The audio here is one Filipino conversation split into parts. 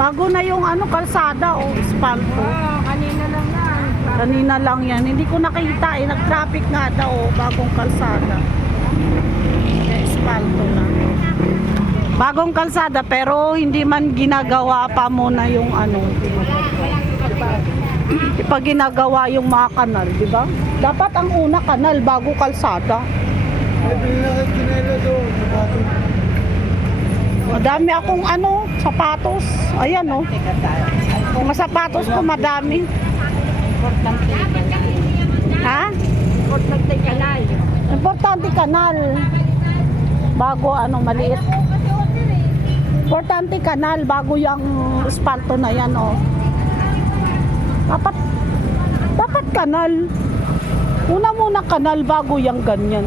Bago na yung ano, kalsada o espalto. Kanina lang yan. Kanina lang yan. Hindi ko nakita eh. Nag-traffic nga daw. Bagong kalsada. Espalto na. Bagong kalsada pero hindi man ginagawa pa muna yung ano. Pag ginagawa yung mga kanal, di ba? Dapat ang una kanal bago kalsada. Madami akong ano, sapatos. Ayan oh. Mga sapatos ko madami. Ha? Importante kanal. Importante kanal. Bago ano, maliit. Importante kanal bago yung espalto na yan oh. Dapat kanal. Una muna kanal bago yung ganyan.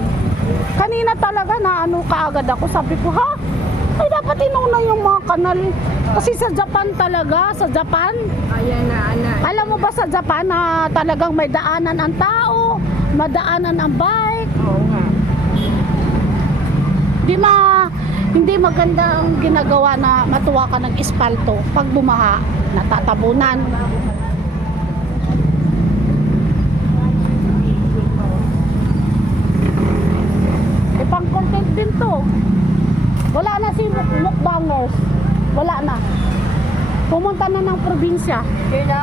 Kanina talaga na ano kaagad ako. Sabi ko, ha? Ay dapat inuna yung mga kanal. Kasi sa Japan talaga, sa Japan. Ayan na, anak. Alam mo ba sa Japan na talagang may daanan ang tao, madaanan ang bike. Oo nga. Hindi maganda ang ginagawa na matuwa ka ng espalto. Pag bumaha, natatabunan. Pang content din to. Wala na si mukbangers. Wala na. Pumunta na ng probinsya. Sino?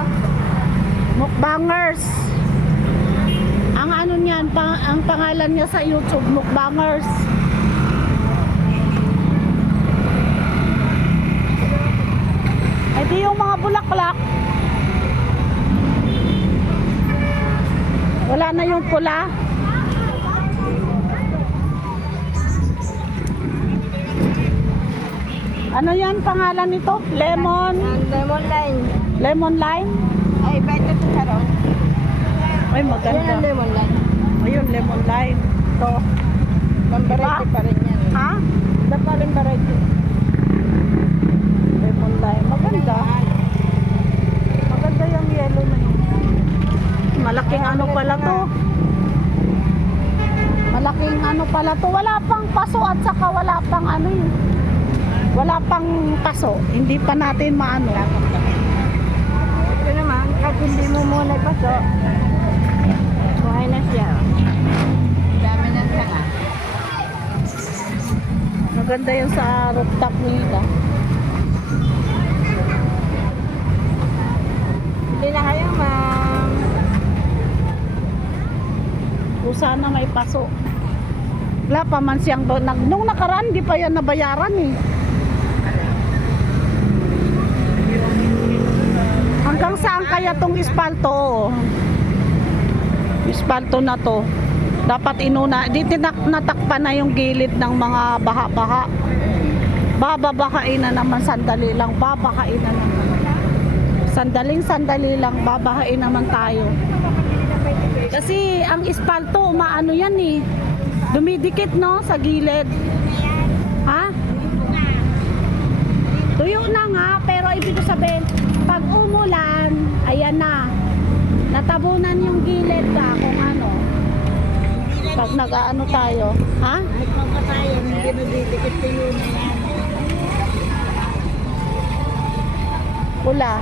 Mukbangers. Ang ano niyan, ang pangalan niya sa YouTube, Mukbangers. Ito yung mga bulaklak. Wala na yung pula. Ano yan pangalan nito? Lemon? Lemon line. Lemon lime? Ay, better to sarong. Ay, Yan maganda. ang lemon line. Ayun, lemon lime. Ito. Pambarete pa rin yan. Ha? Iba pa rin barete. Lemon lime. Maganda. Maganda yung yellow na yun. Malaking ano pala to. Malaking ano pala to. Wala pang paso at saka wala pang ano yun. Wala pang paso. Hindi pa natin maano. Ito naman, kahit hindi mo muna ipaso, buhay na siya. Dami ng sanga. Maganda yung sa rooftop nila. Hindi na kayo, ma'am. Kung sana may paso. Wala pa man siyang nung nakaraan, di pa yan nabayaran eh. Hanggang saan kaya tong espalto? Espalto na to. Dapat inuna. Di natakpan na yung gilid ng mga baha-baha. Bababakain na naman sandali lang. Babakain na naman. Sandali lang. Babahain naman tayo. Kasi ang espalto, maano yan eh. Dumidikit no sa gilid. Ha? Tuyo na nga, pero ibig sabihin, pag umulan, ayan na. Natabunan yung gilid ka kung ano. Pag nag-ano tayo. Ha? Nagpapatayan, hindi nadidikit tuyo na yan. Pula.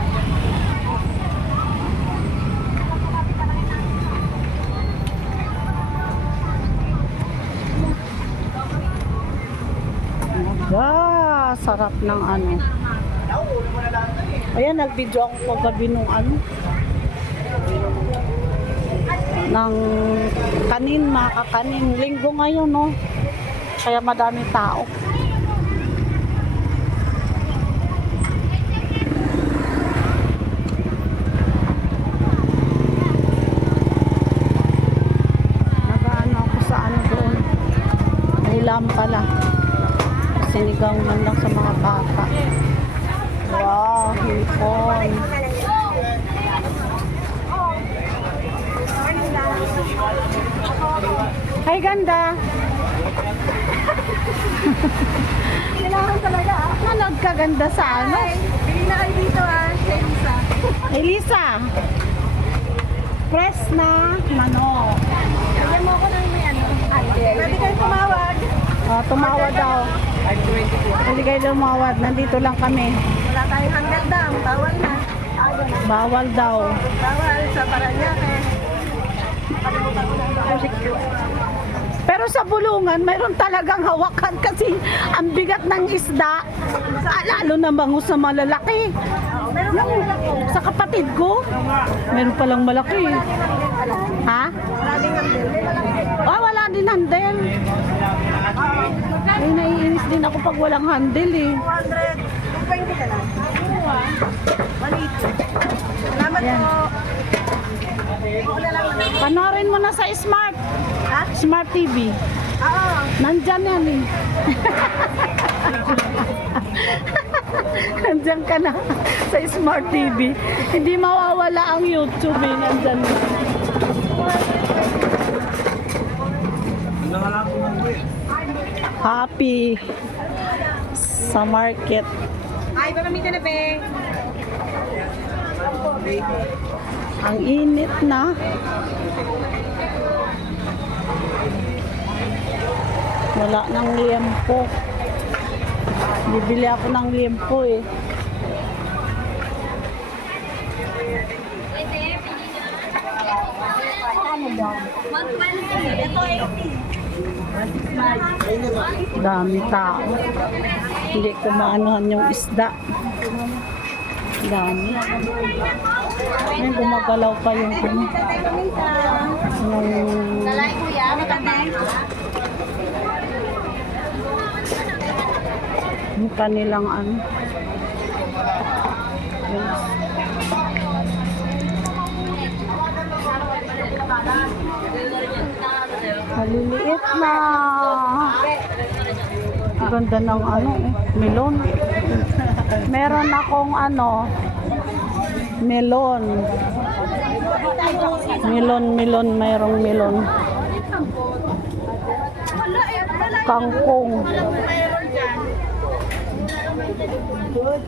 Sarap ng ano. Ayan, nag-video ako kagabi nung ano. Ng kanin, mga kakanin. Linggo ngayon, no? Kaya madami tao. Nag-ano ako sa ano doon. Ulam pala. Sinigang man lang sa mga bata. Wow, hipon. Hi, ganda. Kailangan talaga. Nanood ka ganda sa ano? Bili na kayo dito kay Lisa. Elisa. Press na manok. Bigyan mo ako ng may ano. Pwede kayo tumawag. Tumawad daw. Hindi kayo tumawad. Nandito lang kami. Wala tayong hanggat dam. Bawal na. Bawal daw. Bawal sa Paranaque. Pero sa bulungan, mayroon talagang hawakan kasi ang bigat ng isda. Lalo na bangus na malalaki. Yung, sa kapatid ko, meron palang malaki. Ha? Wala din hanggat. Wala din handle. Ay, naiinis din ako pag walang handle eh. 200. 20 ka lang. 180. Salamat po. Panorin mo na sa Smart. Ha? Smart TV. Oo. Nandyan yan eh. Nandyan ka na sa Smart TV. Hindi mawawala ang YouTube eh. Nandyan na. Happy sa market. Ay, pagamitin na, be. Ang init na. Wala nang liempo. Bibili ako ng liempo eh. Dami tao. Hindi ko maanuhan yung isda. Dami. Ay, gumagalaw pa yung ano. Yung Lalay, kuya. yung kanilang ano. Yung maliliit na. Ang ganda ng ano, melon. Meron akong ano, melon. Melon, mayroong melon. Kangkong.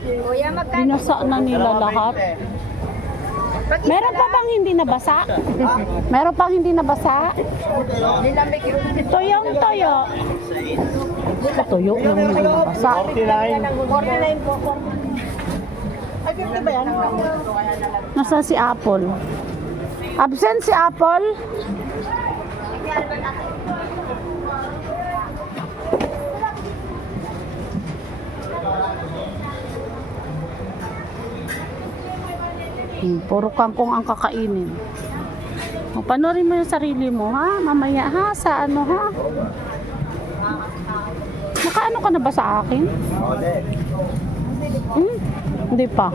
Kuya, magkano? Binasa na nila lahat. Meron pa bang hindi nabasa? Meron pang hindi nabasa? Nilamig yun. Toyong toyo. Sa toyo yung hindi nabasa. 49 po. Ay, 50 ba yan? Nasaan si Apple? Absent si Apple? Puro kangkong ang kakainin. O, panorin mo yung sarili mo, ha? Mamaya, ha? Sa ano, ha? Nakaano ka na ba sa akin? Hindi pa.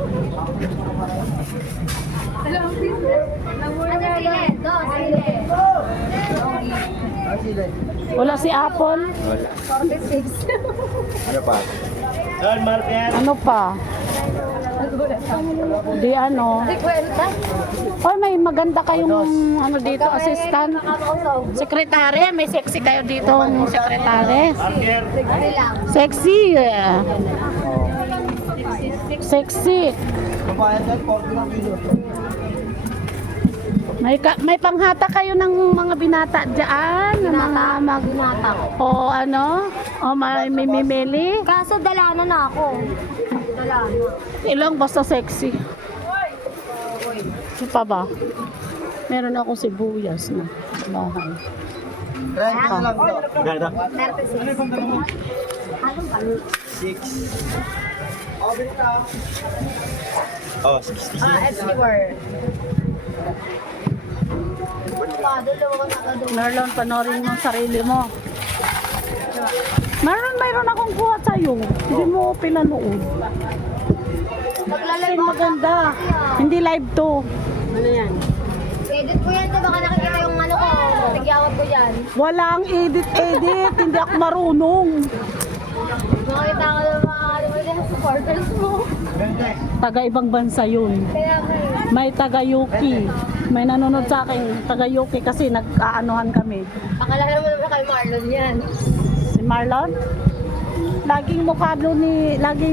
Wala si Apple? Ano pa? Don Martin. Ano pa? Di ano? Oy, may maganda kayong ano dito, assistant. Sekretary, may sexy kayo dito, sekretary. Sexy. Sexy. May panghata kayo ng mga binata diyan, ng mga Binata ko. o ano? O may mimili. Kaso dalana na ako. Dalana. Ilang basta sexy. Ano pa ba? Meron akong sibuyas na sa bahay. Rent lang to. Ganda. 36. Ano ba? 6. Oh, 66. Everywhere. Marlon, panorin mo ang sarili mo. Mayroon akong kuha sa'yo. Hindi mo pinanood. Kasi maganda. Hindi live to. Ano yan? Edit ko yan, baka nakikita yung ano ko. Nagyawag ko yan. Walang edit. Hindi ako marunong. Nakita ko ng mga ano mo dyan, supporters mo. Taga ibang bansa yun. Kaya kayo. May taga Yuki. May nanonood sa akin, taga Yuki kasi nag-aanuhan kami. Akala mo naman kay Marlon yan. Si Marlon? Laging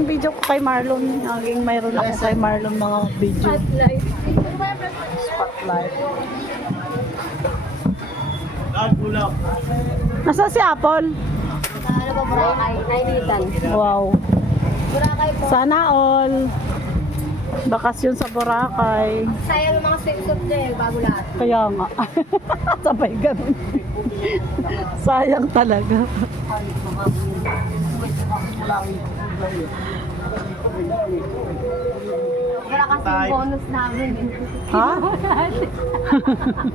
video ko kay Marlon. Laging mayroon ako kay Marlon mga video. Spotlight. Spotlight. Don Pulok. Nasa si Apple? Ano ba Boracay? Nainitan. Wow. Boracay po. Sana all. Bakasyon sa Boracay. Sayang yung mga swimsuit niya eh, bago lahat. Kaya nga. Sabay ganun. Sayang talaga. Wala kasi yung bonus namin. Ha?